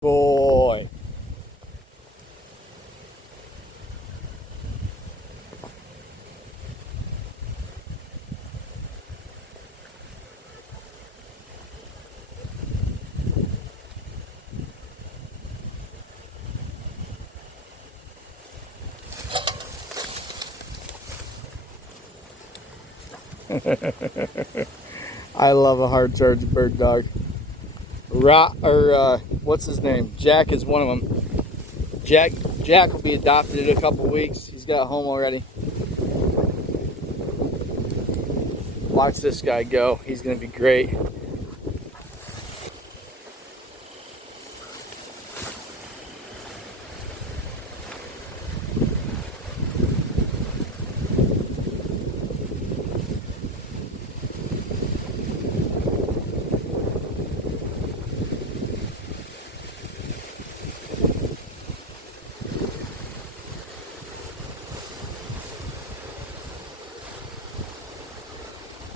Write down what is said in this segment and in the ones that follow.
Boy. I love a hard charge bird dog. What's his name? Jack is one of them. Jack will be adopted in a couple weeks. He's got a home already. Watch this guy go. He's gonna be great.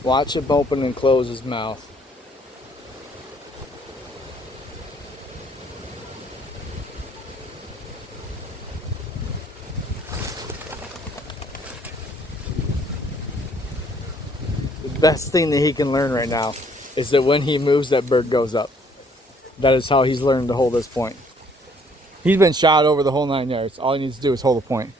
Watch him open and close his mouth. The best thing that he can learn right now is that when he moves, that bird goes up. That is how he's learned to hold this point. He's been shot over the whole 9 yards. All he needs to do is hold the point.